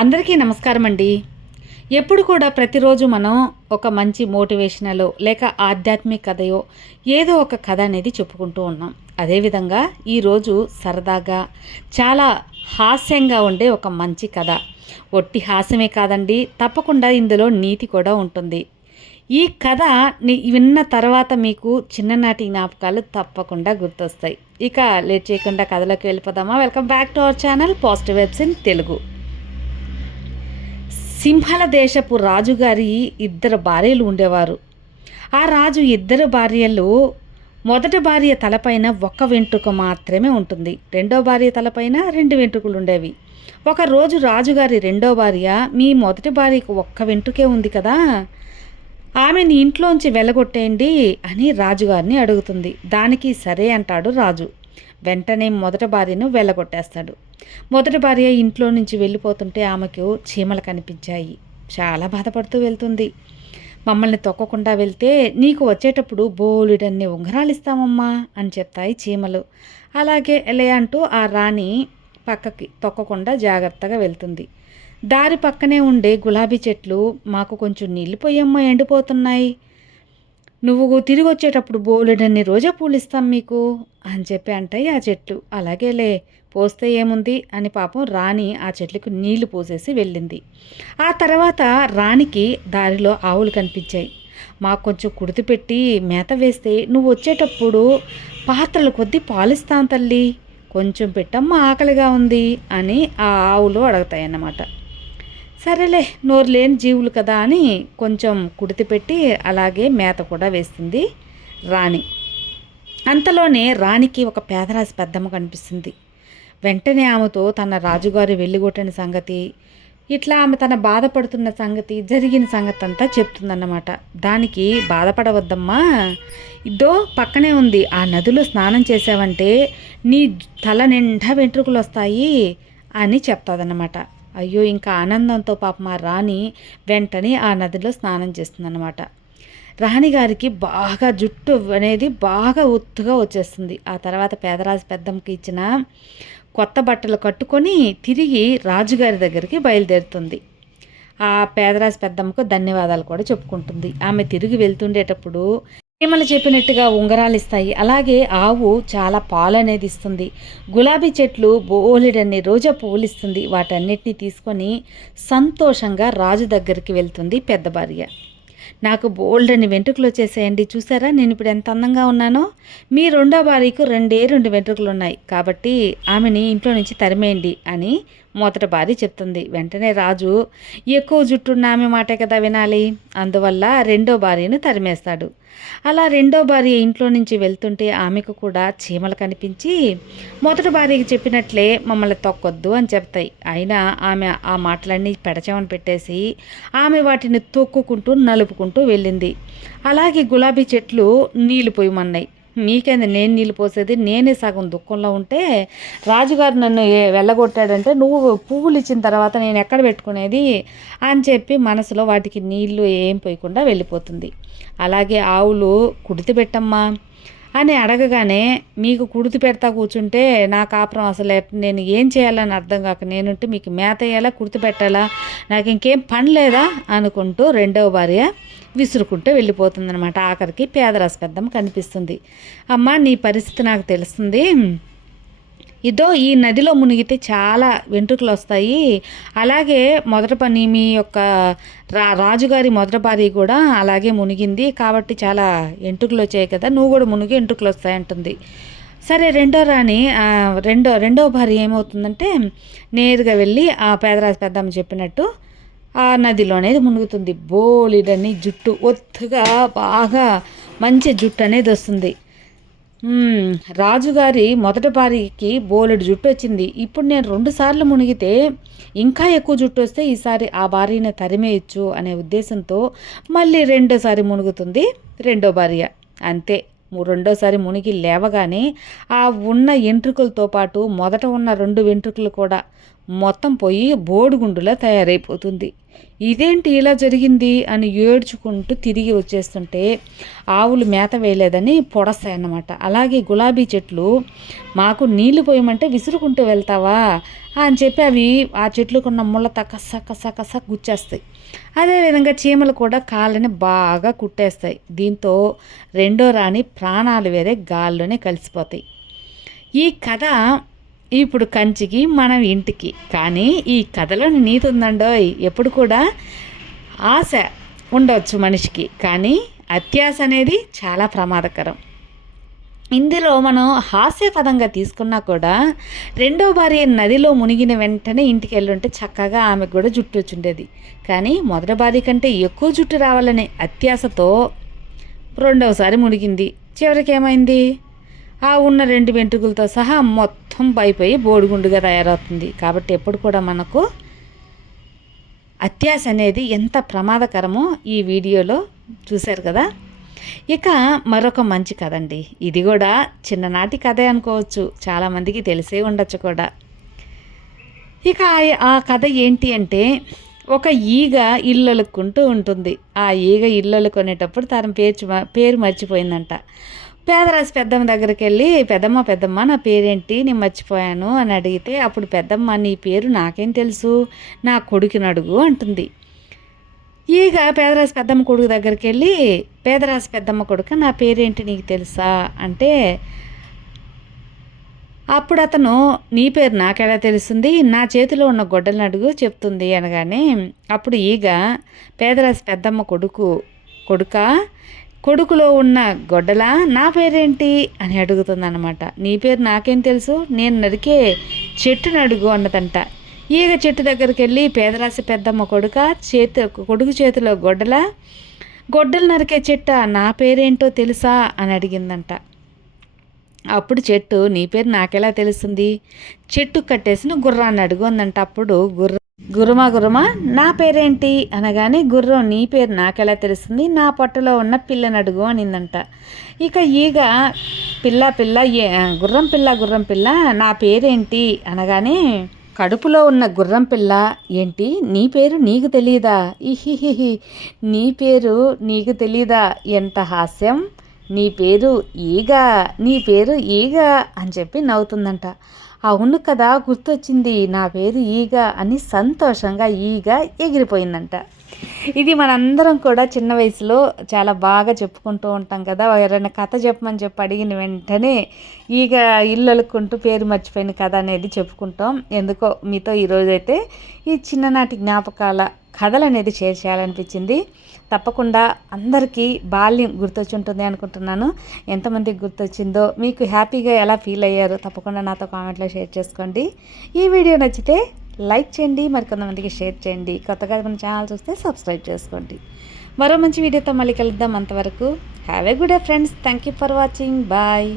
అందరికీ నమస్కారం అండి ఎప్పుడు కూడా ప్రతిరోజు మనం ఒక మంచి మోటివేషనలో లేక ఆధ్యాత్మిక కథయో ఏదో ఒక కథ అనేది చెప్పుకుంటూ ఉన్నాం. అదేవిధంగా ఈరోజు సరదాగా చాలా హాస్యంగా ఉండే ఒక మంచి కథ. ఒట్టి హాస్యమే కాదండి తప్పకుండా ఇందులో నీతి కూడా ఉంటుంది. ఈ కథ విన్న తర్వాత మీకు చిన్ననాటి జ్ఞాపకాలు తప్పకుండా గుర్తొస్తాయి. ఇక లేట్ చేయకుండా కథలోకి వెళ్ళిపోదామా? Welcome back to our channel positive vibes in Telugu. Simhala దేశపు రాజుగారి ఇద్దరు భార్యలు ఉండేవారు. ఆ రాజు ఇద్దరు భార్యలు మొదటి భార్య తలపైన ఒక్క వెంట్రుక మాత్రమే ఉంటుంది. రెండో భార్య తలపైన రెండు వెంట్రుకలు ఉండేవి. ఒక రోజు రాజుగారి రెండో భార్య మీ మొదటి భార్యకు ఒక్క వెంట్రుకే ఉంది కదా ఆమెని ఇంట్లోంచి వెలగొట్టేయండి అని రాజుగారిని అడుగుతుంది. దానికి సరే అంటాడు రాజు. వెంటనే మొదటి భార్యను వెళ్ళగొట్టేస్తాడు మొదటి భార్య ఇంట్లో నుంచి వెళ్ళిపోతుంటే ఆమెకు చీమలు కనిపించాయి. చాలా బాధపడుతూ వెళ్తుంది. మమ్మల్ని తొక్కకుండా వెళ్తే నీకు వచ్చేటప్పుడు బోలుడన్ని ఉంగరాలు ఇస్తామమ్మా అని చెప్తాయి చీమలు. అలాగే లే అంటూ ఆ రాణి పక్కకి తొక్కకుండా జాగ్రత్తగా వెళ్తుంది. దారి పక్కనే ఉండే గులాబీ చెట్లు మాకు కొంచెం నీళ్ళు పోయమ్మా ఎండిపోతున్నాయి. నువ్వు తిరిగి వచ్చేటప్పుడు బోలెడన్ని రోజా పూలు ఇస్తాం మీకు అని చెప్పి అంటాయి ఆ చెట్లు. అలాగేలే పోస్తే ఏముంది? అని పాపం రాణి ఆ చెట్లకు నీళ్ళు పోసేసి వెళ్ళింది. ఆ తర్వాత రాణికి దారిలో ఆవులు కనిపించాయి. మాకు కొంచెం కుడితి పెట్టి మేత వేస్తే నువ్వు వచ్చేటప్పుడు పాత్రలు కొద్దీ పాలిస్తాను తల్లి. కొంచెం పెట్టమ్మ ఆకలిగా ఉంది అని ఆ ఆవులు అడుగుతాయి అన్నమాట సరేలే నోరు లేని జీవులు కదా అని కొంచెం కుడితి పెట్టి అలాగే మేత కూడా వేస్తుంది రాణి. అంతలోనే రాణికి ఒక పేదరాశి పెద్దమ్మ కనిపిస్తుంది. వెంటనే ఆమెతో తన రాజుగారి వెళ్ళిగొట్టిన సంగతి ఇట్లా ఆమె తన బాధపడుతున్న సంగతి జరిగిన సంగతి అంతా చెప్తుందన్నమాట. దానికి బాధపడవద్దమ్మా. ఇదో పక్కనే ఉంది ఆ నదిలో స్నానం చేసావంటే నీ తల నిండా వెంట్రుకలు వస్తాయి అని చెప్తాదన్నమాట. అయ్యో ఇంకా ఆనందంతో పాపం ఆ రాణి వెంటనే ఆ నదిలో స్నానం చేస్తుందన్నమాట. రాణిగారికి బాగా జుట్టు అనేది బాగా ఒత్తుగా వచ్చేస్తుంది. ఆ తర్వాత పేదరాజు పెద్దమ్మకి ఇచ్చిన కొత్త బట్టలు కట్టుకొని తిరిగి రాజుగారి దగ్గరికి బయలుదేరుతుంది. ఆ పేదరాజు పెద్దమ్మకు ధన్యవాదాలు కూడా చెప్పుకుంటుంది. ఆమె తిరిగి వెళ్తుండేటప్పుడు చీమలు చెప్పినట్టుగా ఉంగరాలు ఇస్తాయి. అలాగే ఆవు చాలా పాలు అనేది ఇస్తుంది. గులాబీ చెట్లు బోలెడన్ని రోజా పువ్వులు ఇస్తుంది. వాటన్నిటిని తీసుకొని సంతోషంగా రాజు దగ్గరికి వెళ్తుంది పెద్ద భార్య. నాకు బోల్డని వెంట్రుకలు వచ్చేసేయండి. చూసారా? నేను ఇప్పుడు ఎంత అందంగా ఉన్నానో? మీ రెండో భార్యకు రెండే రెండు వెంట్రుకలు ఉన్నాయి కాబట్టి ఆమెని ఇంట్లో నుంచి తరిమేయండి అని మొదటి భార్య చెప్తుంది. వెంటనే రాజు ఎక్కువ జుట్టున్న ఆమె మాటే కదా వినాలి. అందువల్ల రెండో భార్యను తరిమేస్తాడు. అలా రెండో భార్య ఇంట్లో నుంచి వెళ్తుంటే ఆమెకు కూడా చీమలు కనిపించి మొదటి భార్యకి చెప్పినట్లే మమ్మల్ని తొక్కొద్దు అని చెప్తాయి. అయినా ఆమె ఆ మాటలన్నీ పెడచమని పెట్టేసి ఆమె వాటిని తొక్కుకుంటూ నలుపుకుంటూ వెళ్ళింది. అలాగే గులాబీ చెట్లు నీళ్ళు పోయమన్నాయి మీకేంది నేను నీళ్ళు పోసేది నేనే సగం దుఃఖంలో ఉంటే రాజుగారు నన్ను వెళ్ళగొట్టాడంటే నువ్వు పువ్వులు ఇచ్చిన తర్వాత నేను ఎక్కడ పెట్టుకునేది? అని చెప్పి మనసులో వాటికి నీళ్ళు ఏం పోయకుండా వెళ్ళిపోతుంది. అలాగే ఆవులు కుడితి పెట్టమ్మా. అని అడగగానే మీకు కుడితి పెడతా కూర్చుంటే నా కాపురం అసలు నేను ఏం చేయాలని అర్థం కాక నేనుంటే మీకు మేత వేయాలా కుడితి పెట్టాలా నాకు ఇంకేం పని లేదా అనుకుంటూ రెండవ భార్య విసురుకుంటూ వెళ్ళిపోతుందనమాట ఆఖరికి పేదరాశి పెద్దమ్మ కనిపిస్తుంది. అమ్మ నీ పరిస్థితి నాకు తెలుస్తుంది. ఇదో ఈ నదిలో మునిగితే చాలా వెంట్రుకలు వస్తాయి అలాగే మొదట పని మీ యొక్క రా రాజుగారి మొదటి భార్య కూడా అలాగే మునిగింది. కాబట్టి చాలా ఎంట్రుకలు వచ్చాయి కదా నువ్వు కూడా మునిగి వెంట్రుకలు వస్తాయి అంటుంది సరే రెండో రాణి రెండో రెండో భార్య ఏమవుతుందంటే నేరుగా వెళ్ళి ఆ పేదరాజు పెద్దమ్మ చెప్పినట్టు ఆ నదిలో అనేది మునుగుతుంది. బోలిడని జుట్టు ఒత్తుగా బాగా మంచి జుట్టు అనేది వస్తుంది. రాజుగారి మొదటి భార్యకి బోలెడు జుట్టు వచ్చింది ఇప్పుడు నేను రెండుసార్లు మునిగితే ఇంకా ఎక్కువ జుట్టు వస్తే ఈసారి ఆ భార్యని తరిమేయచ్చు అనే ఉద్దేశంతో మళ్ళీ రెండోసారి మునుగుతుంది రెండో భార్య. అంతే. రెండోసారి మునిగి లేవగానే ఆ ఉన్న వెంట్రుకలతో పాటు మొదట ఉన్న రెండు వెంట్రుకలు కూడా మొత్తం పోయి బోడుగుండులా తయారైపోతుంది. ఇదేంటి ఇలా జరిగింది అని ఏడ్చుకుంటూ తిరిగి వచ్చేస్తుంటే ఆవులు మేత వేయలేదని పొడస్తాయి అన్నమాట అలాగే గులాబీ చెట్లు మాకు నీళ్ళు పోయమంటే విసురుకుంటూ వెళ్తావా? అని చెప్పి అవి ఆ చెట్లుకున్న ముళ్ళత కస కస కస గుచ్చేస్తాయి. అదేవిధంగా చీమలు కూడా కాళ్ళని బాగా కుట్టేస్తాయి. దీంతో రెండో రాణి ప్రాణాలు వేరే గాల్లోనే కలిసిపోతాయి. ఈ కథ ఇప్పుడు కంచికి మనం ఇంటికి. కానీ ఈ కథలో నీతి ఉందండోయ్. ఎప్పుడు కూడా ఆశ ఉండవచ్చు మనిషికి. కానీ అత్యాశ అనేది చాలా ప్రమాదకరం. ఇందులో మనం హాస్యపదంగా తీసుకున్నా కూడా రెండో భార్య నదిలో మునిగిన వెంటనే ఇంటికి వెళ్ళుంటే చక్కగా ఆమెకు కూడా జుట్టు వచ్చిండేది కానీ మొదటి భార్య కంటే ఎక్కువ జుట్టు రావాలనే అత్యాశతో రెండవసారి మునిగింది. చివరికి ఏమైంది? ఆ ఉన్న రెండు వెంట్రుకలతో సహా మొత్తం పైపోయి బోడిగుండుగా తయారవుతుంది. కాబట్టి ఎప్పుడు కూడా మనకు అత్యాశ అనేది ఎంత ప్రమాదకరమో ఈ వీడియోలో చూశారు కదా? ఇక మరొక మంచి కథ అండి ఇది కూడా చిన్ననాటి కథే అనుకోవచ్చు. చాలామందికి తెలిసే ఉండొచ్చు కూడా. ఇక ఆ కథ ఏంటి అంటే ఒక ఈగ ఇల్లలుక్కుంటూ ఉంటుంది. ఆ ఈగ ఇల్లలుకొనేటప్పుడు తన పేరు పేరు మర్చిపోయిందంట. పేదరాశి పెద్దమ్మ దగ్గరికి వెళ్ళి పెద్దమ్మ పెద్దమ్మ నా పేరేంటి? నేను మర్చిపోయాను అని అడిగితే అప్పుడు పెద్దమ్మ నీ పేరు నాకేం తెలుసు? నా కొడుకుని అడుగు అంటుంది. ఈగ పేదరాశి పెద్దమ్మ కొడుకు దగ్గరికి వెళ్ళి పేదరాశి పెద్దమ్మ కొడుకు నా పేరేంటి నీకు తెలుసా? అంటే అప్పుడు అతను నీ పేరు నాకెలా తెలుస్తుంది? నా చేతిలో ఉన్న గొడ్డలను అడుగు చెప్తుంది అనగానే అప్పుడు ఈగ పేదరాశి పెద్దమ్మ కొడుకు కొడుక కొడుకులో ఉన్న గొడ్డల నా పేరేంటి? అని అడుగుతుందన్నమాట. నీ పేరు నాకేం తెలుసు? నేను నరికే చెట్టును అడుగు అన్నదంట. ఈగ చెట్టు దగ్గరికి వెళ్ళి పేదరాశి పెద్దమ్మ కొడుక చేతి కొడుకు చేతిలో గొడ్డల గొడ్డలు నరికే చెట్ట నా పేరేంటో తెలుసా అని అడిగిందంట. అప్పుడు చెట్టు నీ పేరు నాకెలా తెలుస్తుంది? చెట్టు కట్టేసిన గుర్రాన్ని అడుగుందంట అప్పుడు గుర్ర గురుమా గురుమా నా పేరేంటి? అనగానే గుర్రం నీ పేరు నాకెలా తెలుస్తుంది? నా పొట్టలో ఉన్న పిల్లని అడుగు అనిందంట. ఇక ఈగ పిల్ల పిల్ల గుర్రం పిల్ల గుర్రం పిల్ల నా పేరేంటి? అనగానే కడుపులో ఉన్న గుర్రం పిల్ల ఏంటి? నీ పేరు నీకు తెలియదా ఇహిహిహి. నీ పేరు నీకు తెలీదా? ఎంత హాస్యం. నీ పేరు ఈగ. నీ పేరు ఈగ అని చెప్పి నవ్వుతుందంట. అవును కదా గుర్తొచ్చింది. నా పేరు ఈగ అని సంతోషంగా ఈగ ఎగిరిపోయిందంట. ఇది మనందరం కూడా చిన్న వయసులో చాలా బాగా చెప్పుకుంటూ ఉంటాం కదా. ఎవరైనా కథ చెప్పమని చెప్పి అడిగిన వెంటనే ఈగ ఇల్లు అలుక్కుంటూ పేరు మర్చిపోయిన కథ అనేది చెప్పుకుంటాం. ఎందుకో మీతో ఈరోజైతే ఈ చిన్ననాటి జ్ఞాపకాల కథలు అనేది షేర్ చేయాలనిపించింది. తప్పకుండా అందరికీ బాల్యం గుర్తొచ్చుంటుంది అనుకుంటున్నాను. ఎంతమందికి గుర్తొచ్చిందో మీకు హ్యాపీగా ఎలా ఫీల్ అయ్యారో తప్పకుండా నాతో కామెంట్లో షేర్ చేసుకోండి. ఈ వీడియో నచ్చితే లైక్ చేయండి మరి కొంతమందికి షేర్ చేయండి. కొత్తగా మన ఛానల్ చూస్తే సబ్స్క్రైబ్ చేసుకోండి. మరో మంచి వీడియోతో మళ్ళీ కలుద్దాం అంతవరకు. Have a good day friends thank you for watching bye